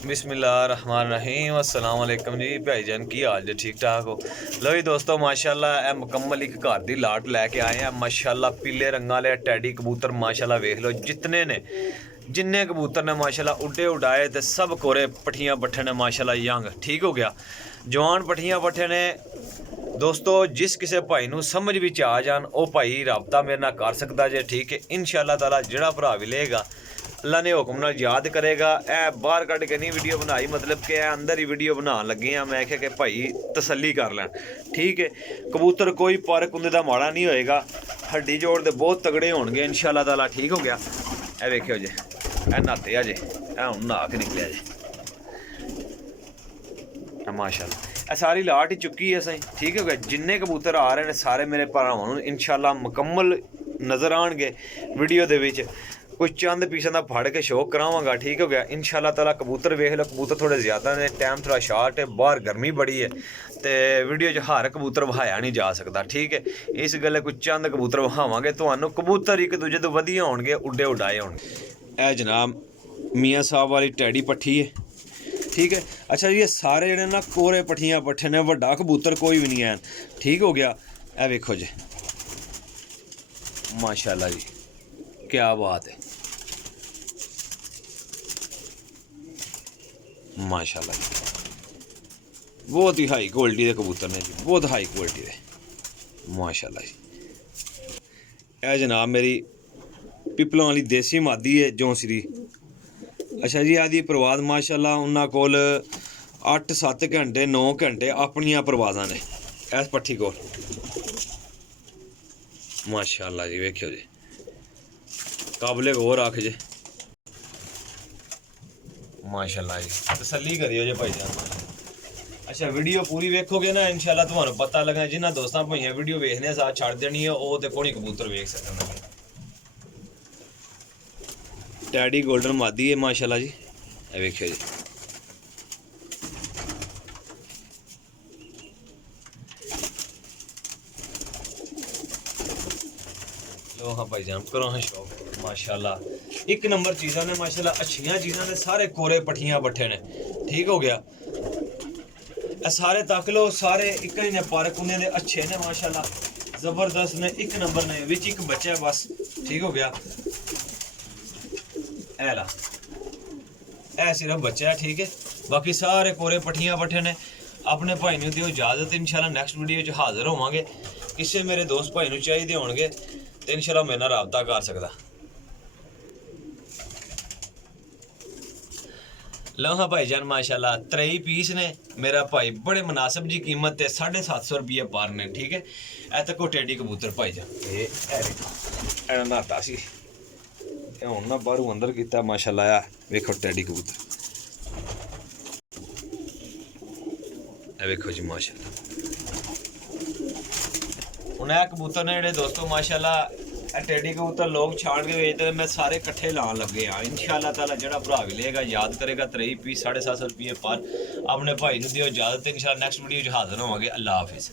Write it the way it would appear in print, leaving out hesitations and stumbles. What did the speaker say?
बिस्मिल्लाहिर्रहमानिर्रहीम अस्सलाम वालेकुम जी भाईजान की हाल जी ठीक ठाक हो। लो जी दोस्तों माशाल्लाह ए मुकम्मल एक घर दी लाट लैके आए हैं माशाल्लाह पीले रंग वाले टैडी कबूतर माशाल्लाह वेख लो जितने ने जिन्ने कबूतर ने माशाल्लाह उड्डे उड़ाए तो सब कोरे पट्ठियां पट्ठे ने माशाल्लाह यंग ठीक हो गया जवान पट्ठियां पट्ठे ने। दोस्तों जिस किसी भाई नूं समझ विच आ जान ओ भाई राबता मेरे नाल कर सकदा जे ठीक है इंशाअल्लाह ताला जिहड़ा भरा भी लेगा अल्लाह ने हुक्म नाल याद करेगा। ए बाहर कट के नहीं वीडियो बनाई मतलब कि अंदर ही वीडियो बनाने लगे हैं मैं कि भाई तसल्ली कर लैन ठीक है। कबूतर कोई पार्क उंदे दा माड़ा नहीं होएगा हड्डी जोड़ दे बहुत तगड़े होणगे इंशाअल्लाह ताला ठीक हो गया। ए वेखियो जे ए नहाते आ जे ए हुण नहा के निकलिया जे माशाअल्लाह ए सारी लाट ही चुकी है सही ठीक हो गया। जिन्ने कबूतर आ रहे हैं सारे मेरे भरावां नूं इंशाअल्लाह मुकम्मल नज़र आउणगे वीडियो दे विच कुछ चंद पीसां दा फड़ के शौक करावांगा ठीक हो गया इंशाअल्लाह ताला। कबूतर वेख लो कबूतर थोड़े ज़्यादा ने टाइम थोड़ा शार्ट है बाहर गर्मी बड़ी है तो वीडियो च हर कबूतर वहाया नहीं जा सकता ठीक है। इस गल्ले कुछ चंद कबूतर वहावांगे तुहानूं कबूतर एक दूजे तो वधिया होणगे उड्डे उडाए होणगे। ए जनाब मियाँ साहब वाली टैडी पट्ठी है ठीक है। अच्छा जी ये सारे जेहड़े ना कोरे पट्ठियां पट्ठे ने वड्डा कबूतर कोई भी नहीं है ठीक हो गया। ए वेखो जी माशाल्लाह जी क्या बात है माशाल्लाह जी बहुत ही हाई क्वालिटी के कबूतर ने जी बहुत हाई क्वालिटी के माशाल्लाह जी। ए जनाब मेरी पिपलों वाली देसी मादी है जौंसरी। अच्छा जी आदि परवाज़ माशाल्लाह उन्हां कोल 8-7 घंटे 9 घंटे अपनियां परवाज़ां ने इस पट्ठी कोल माशाल्लाह जी वेखियो जी काबले गौर आख जे माशाल्लाह जी तसल्ली करियो जे भाई जान। अच्छा वीडियो पूरी वेखोगे ना इंशाल्लाह तुहानूं पता लगना जिन्हां दोस्तां भाइयां वीडियो वेखने साथ छड़ देनी है वो तो कोई कबूतर वेख सकदा। टैडी गोल्डन मादी है माशाल्लाह जी ए वेखियो जी लो हाँ भाई जान करो हाँ शौक माशाल्लाह एक नंबर चीज़ां ने माशाल्लाह अच्छियां चीज़ां ने सारे कोरे पट्ठियां पट्ठे ने ठीक हो गया। सारे तक लो सारे एक ही ने पार्क उन्हें दे अच्छे ने माशाल्लाह ज़बरदस्त ने एक नंबर ने विच एक बच्चा है बस ठीक हो गया। ऐला ऐ सिर्फ बच्चा है ठीक है बाकी सारे कोरे पट्ठियां पट्ठे ने। अपने भाई नूं दिओ इजाजत इंशाल्लाह नेक्स्ट वीडियो च हाजिर होवांगे। किसी मेरे दोस्त भाई नूं चाहिए होणगे तो इंशाल्लाह मेरे नाल राबता कर सकदा। लो हाँ भाई जान माशाल्लाह 3 पीस ने मेरा भाई बड़े मुनासिब जी कीमत है 750 रुपये पर ने ठीक है। ए तक टेडी कबूतर भाई जान नहाता सी हुण ना बाहरों अंदर किया माशाल्लाह आ वेखो टैडी कबूतर ए वेखो जी माशाल्लाह। हुण ए कबूतर ने जेहड़े दोस्तों माशाल्लाह टैडी कबूतर लोग छाड़ के बेचते मैं सारे कट्ठे लाने लगे हाँ इंशाअल्लाह ताला जड़ा भरा भी लेगा याद करेगा 3 पीस 750 रुपये पर। अपने भाई नूं दिओ इजाजत इंशाअल्लाह नेक्स्ट वीडियो च हाजिर होवांगे। अल्लाह हाफिज़।